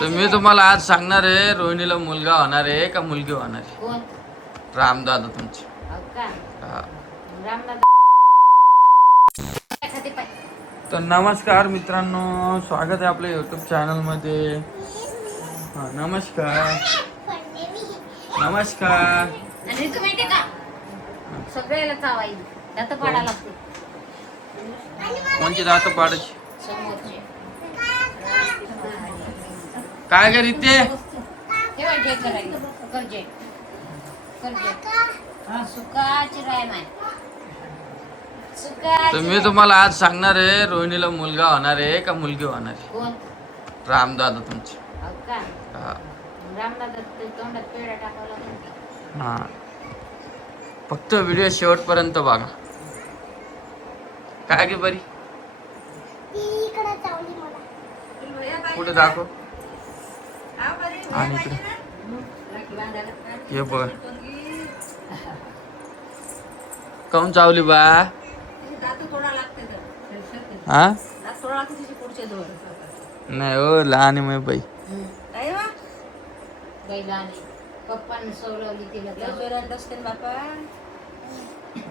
तर मी तुम्हाला आज सांगणार आहे रोहिणीला मुलगा होणार आहे का मुलगी होणार आहे. कोण? रामदादा तुमचे. हो का? हा. रामदादा खाते पाय. तर नमस्कार मित्रांनो, स्वागत आहे आपल्या युट्यूब चॅनल मध्ये. हा, नमस्कार नमस्कार. आणि तू माहितीये का सगळ्याला चावाई दात पाडा लागते. कोणची दात पाडायची? समोरचे काय करीत ते? केव्हा जे करायचं कर्जे हा सुखाची राय नाही तर सुखाची मी तुम्हाला आज सांगणार आहे रोहिणीला मुलगा होणार आहे का मुलगी होणार आहे. कोण? रामदादा तुमचे. हो का? हा. रामदादा ते तोंडात पेढा टाकावं लागेल. हा. फक्त व्हिडिओ शेवटपर्यंत बघा. काय गे बरी पुढे दाखव. आणि इकडे हे बघ काऊन चावली बा. हा नाही हो, लहान आहे बाई. बैलाने पप्पाने सोडवली तिला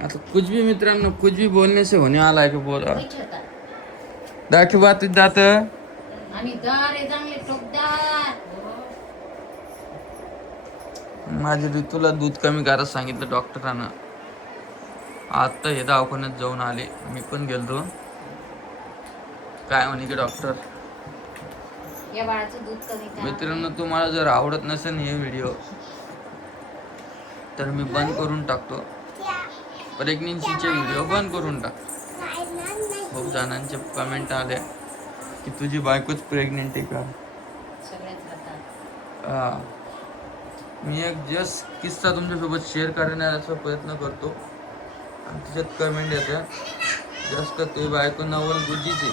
आता कुछ भी मित्रांनो, कुछ भी बोलने से होने वाला है. की बोला होता. दाखव बात दात. आणि दार आहे चांगले टोकदार. माझ्या ऋतूला दूध कमी करायला सांगितलं डॉक्टरानं. आता हे दवाखान्यात जाऊन आले, मी पण गेलतो. काय म्हणे की डॉक्टर, या बाळाचं दूध कमी करा. मित्रांनो तुम्हाला जर आवडत नसेल हे व्हिडिओ तर मी बंद करून टाकतो. प्रेग्नेन्सीचे व्हिडिओ बंद करून टाक. खूप जणांचे कमेंट आले की तुझी बायकोच प्रेग्नेंट आहे का. सगळ्याच राहतात. हा. मी एक जस्ट किस्सा तुमच्यासोबत शेअर करण्याचा प्रयत्न करतो आणि त्याच्यात कमेंट येते जस्ट का तुझी बायको नवल गुजीची.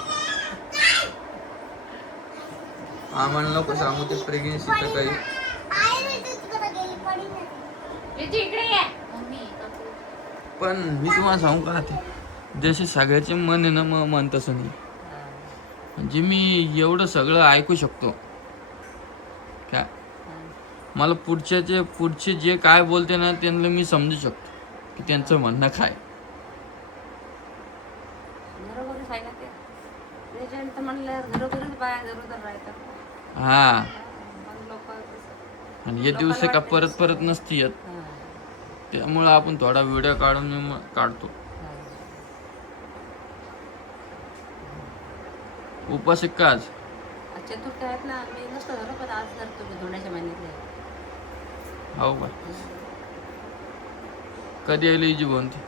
आम्हाला नको सांगू ते प्रेग्नेन्सीचं काही. ऋतू इकडे ये. मम्मी पण मी तुम्हाला सांगू का, ते जसे सगळ्याचे मन आहे ना, मग मन तसं नाही. म्हणजे मी एवढं सगळं ऐकू शकतो काय. मला पुढचे जे काय बोलते ना त्यांना मी समजू शकतो की त्यांचं म्हणणं काय. घरोघरी सांगते पेशंट म्हणलं घरोघरीच बाया जरूर राहतात. हा. मग लोक आणि हे दिवस का परत नसती येत, त्यामुळं आपण थोडा व्हिडिओ काढून मी काढतो. उपास का आज? चतुर्थी आहेत ना, मी नसतो झालं पण आज जर तुम्ही धोंड्याच्या महिन्यातले हो का. कधी आली हिची बोलते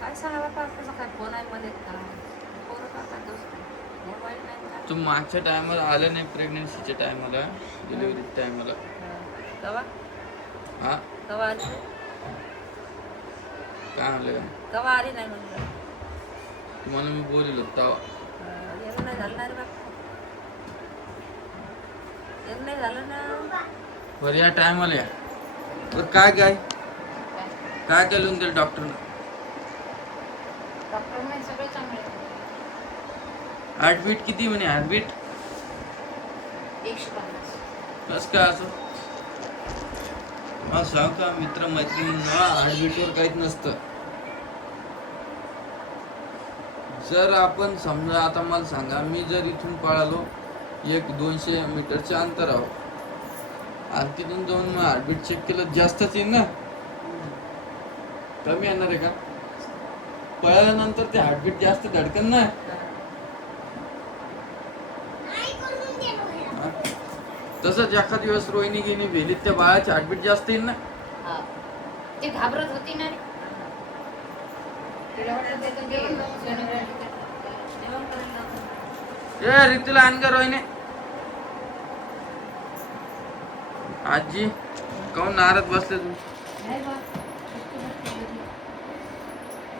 काय सांगा बाबा, कसं काय फोन आहे मध्ये का पोरं का काय दोस्त मोबाईल नाही का? तू मागच्या टायमाला आलं नाही, प्रेग्नेन्सीच्या टायमाला, डिलिव्हरीच्या टायमाला. कवा हा कवा आली काय म्हणलं कवा आली नाही म्हणलं. तुम्हाला मी बोललो तेव्हा. येणं नाही झालं ना रे बाबा, येणं नाही झालं ना. बरं या टायमाला या. बरं काय केलं ते डॉक्टरनं? डॉक्टर म्हणे सगळं चांगलं आहे. हार्टबीट किती म्हणे? हार्टबीट 150. कसं काय असं? मला सांग का मित्र मैत्रिणींना, हार्टबीटवर काहीच नसतं. जर आपण समजा, आता मला सांगा, मी जर इथून पळालो 100-200 मीटरच्या अंतरावर आणि तिथून जाऊन मग हार्टबीट चेक केलं, जास्तच येईल ना, कमी येणार आहे का? पळाल्यानंतर ते हार्टबीट जास्त धडकन ना. तसंच एखाद दिवस रोहिणी गेली भेलीत, त्या बाळाचे हार्टबीट जास्त येईल ना. हा. ते घाबरत होती ना रे. तिला वाटलं ते तर जेवण करायला नको. ए रीतीला आण का रोहिणी. आजी काऊन नाराज बसले नाही बा.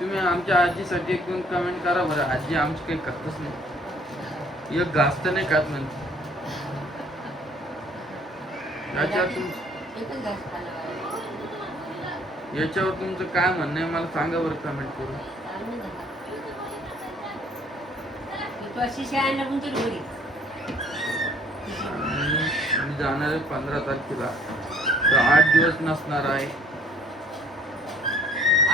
तुम्ही आमच्या आजीसाठी एक दोन कमेंट करा बरं. आजी आमची काही करतच नाही, एक घास तर नाही खात म्हणते. याच्यावर तुमचं काय म्हणणं आहे मला सांगा बरं कमेंट करून. मी जाणार आहे 15 तारखेला, तर 8 दिवस नसणार आहे.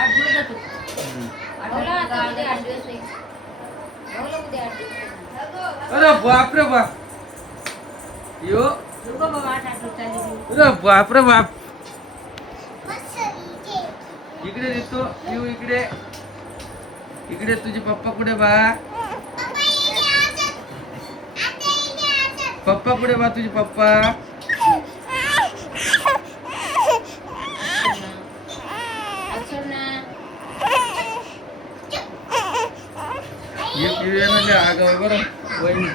8 दिवस जातो. हम्म. 8 दिवस नाही. भाऊला उद्या 8 दिवस. अरे बापरे बाप, यो दुर्गा बाबा 8 दिवस चालली. अरे बापरे बाप, इकडे देतो येऊ, इकडे इकडे. तुझे पप्पा कुठे बा? पप्पा कुठे बा तुझे पप्पा? ये पिवळे म्हणजे आगाव बरं वहिनी.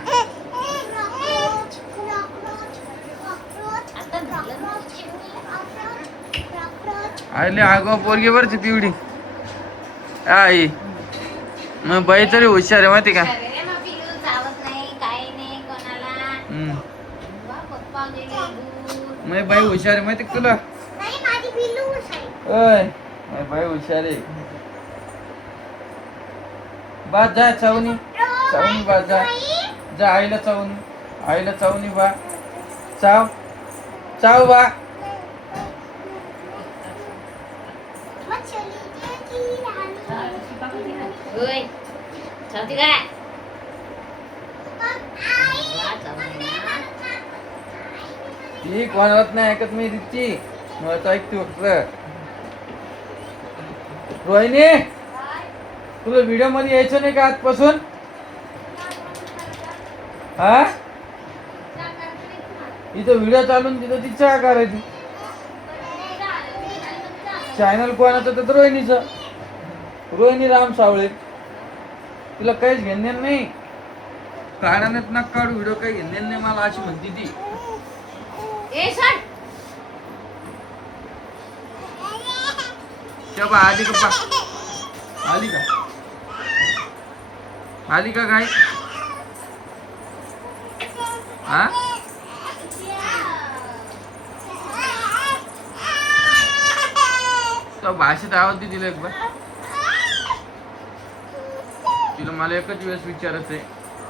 आले आगाव पोरगी बरची पिवडी. आई मग बाई तरी हुशार आहे माहिती का? हम्म. मग बाई हुशार आहे माहिती का तुला? ओय मग बाई हुशार आहे. बा जा चावणी, चावणी बा जा, जा आईला चावणी, आईला चावणी बा, चाव चाव बा. ती कोणालाच नाही ऐकत मी तिची, मला ऐकते फक्त. रोहिणी तुला व्हिडिओ मध्ये यायचं नाही का आजपासून? हा इथं व्हिडिओ चालून तिथं ती चहा करायची. चॅनल कोणाचं तर रोहिणीचं, रोहिणी राम सावळे. तुला काहीच घेणं नाही, काढण्यात ना काढू व्हिडिओ, काही घेणं नाही मला अशी म्हणती ती. तेव्हा आली का? आली का? आली का काय? हा तो भाषेत आवाज दे तिला एक बार. तिला मला एकच वेळेस विचारायचं आहे,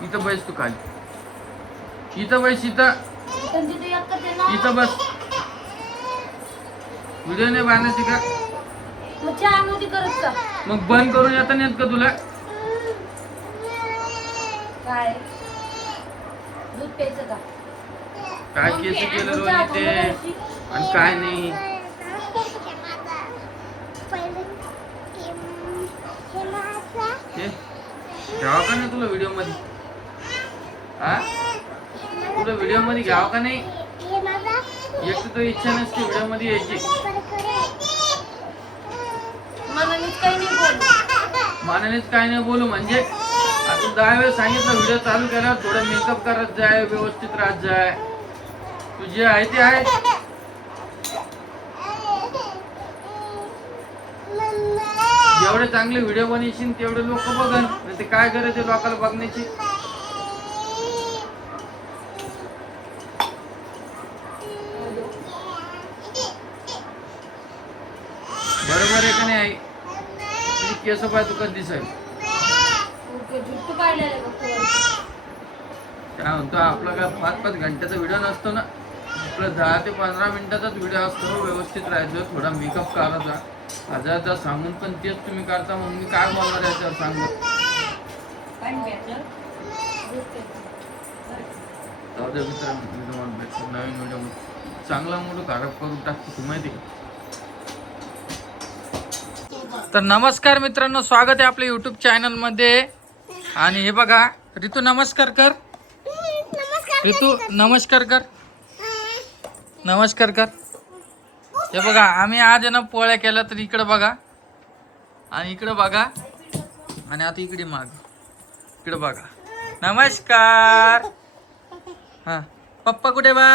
इथं बस तू खाली, इथं बस, इथं इथं बस. व्हिडिओ नाही बांधायची का? मग बंद करून येता नाही येत का तुला? काय दूध प्यायचं का? काय केस केलं रोहिणी ते आणि काय नाही. घ्यावं का नाही तुला व्हिडिओ मध्ये? हा तुला व्हिडिओ मध्ये घ्यावं का नाही? एक तर इच्छा नसते व्हिडिओ मध्ये यायची. मनानेच काही नाही बोलू म्हणजे आता 10 वेळेस सांगितलं व्हिडिओ चालू केल्यावर थोडं मेकअप करत जाय, व्यवस्थित राहत जाय. तू जे आहे ते आहे. जेवढे चांगले व्हिडिओ बनवशील तेवढे लोक बघन, नाही ते काय करायचे लोकांना बघण्याची. बरोबर आहे का नाही आई? तुझी केस पाय तू कधी दिसाय काय म्हणतो आपला काय 5-5 घंट्याचा व्हिडिओ नसतो ना, आपला 10 ते 15 मिनिटाचाच व्हिडिओ असतो. व्यवस्थित राहायचं, थोडा मेकअप करायचा. 1000 सांगून पण तेच तुम्ही करता, मग मी काय बोलणार याच्यावर सांग. मित्रांनो नवीन व्हिडिओ चांगला मोठं खराब करून टाकतो तू माहिती का? तर नमस्कार मित्रांनो, स्वागत आहे आपल्या YouTube चॅनल मध्ये. आणि हे बघा ऋतू नमस्कार कर, ऋतू नमस्कार कर, नमस्कार कर. हे बघा आम्ही आज आहे ना पोळ्या केल्या, तर इकडे बघा आणि इकडे बघा आणि आता इकडे माग, इकडे बघा. नमस्कार. हा पप्पा कुठे बा?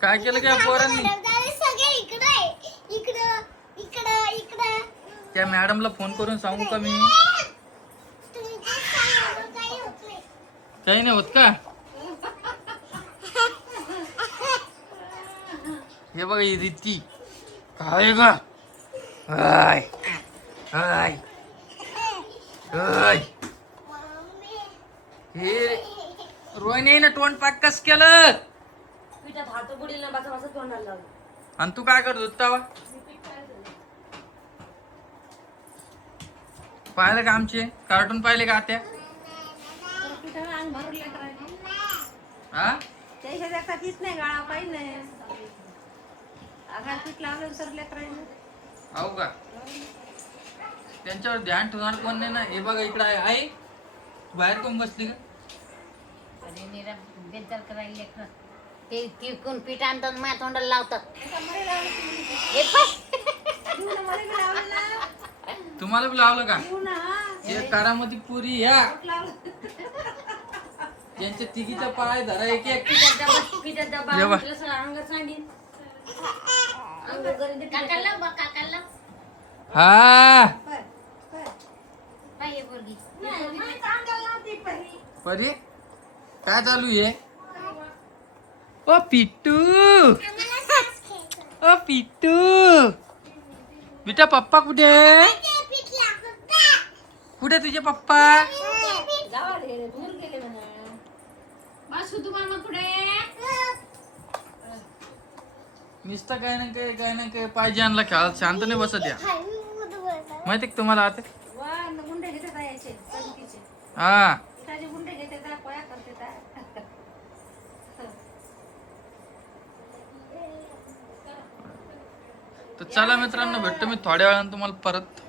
काय केलं काय पोरांनी? त्या मॅडमला फोन करून सांगू का मी? काही नाही होत का? हे बघा ही रीती काय का? हाय हाय हाय. हे रोहिणीनं तोंड पाक कस केलं पिठात हात बुडील ना बाचा बाचा तोंडाला लावलं. आणि तू काय करत होता तेव्हा? मी पीठ काढलं. पाहिलं का आमचे कार्टून पाहिले का आत्या? तर पिठाला अंग भरून लेकरांनी. हा त्याच्या देखता पीठ नाही गाळा काही नाही. आगार पीठ लावलं तर लेकरांनी. हो का त्यांच्यावर ध्यान ठेवणार कोण नाही ना. हे बघा इकडे आहे आई बाहेर कोण बसली का? अरे निरा बेजार करायला लेकरं. ते तिरकून पीठ आणतात माझ्या तोंडाला लावतात. हे पाय. देऊ ना, मला बी लावलं ना. तुम्हाला बी लावलं का? देऊ ना. हे कारामध्ये पुरी या पोट लावलं. ज्यांच्या तिघीचा पाय धरा एक एक पिठात डबा जेव्हा. म्हटलं सगळं अंगात सांडीन. अंग करून ते पिठात. काकाला बघ काकाला. हा पाय, पाय. पाय हे पोरगी. नाही, नाही, अंगाला लावते परी. परी काय चालू आहे? ओ पिट्टू ओ पिट्टू बेटा पप्पा कुठे? कुठे तुझे पप्पा? गावाला गेले, दूर गेले म्हणा. वासू तुम्हाला मग कुठे? नुसतं काय ना काय पाहिजे आणला खेळा शांत नाही बसत या माहिती का तुम्हाला आता? वा, गुंडे घेतात यायचे कणकीचे. हा पिठाचे गुंडे घेतात पोळ्या करतात. तर चला मित्रांनो भेटतो मी थोड्या वेळानं तुम्हाला परत.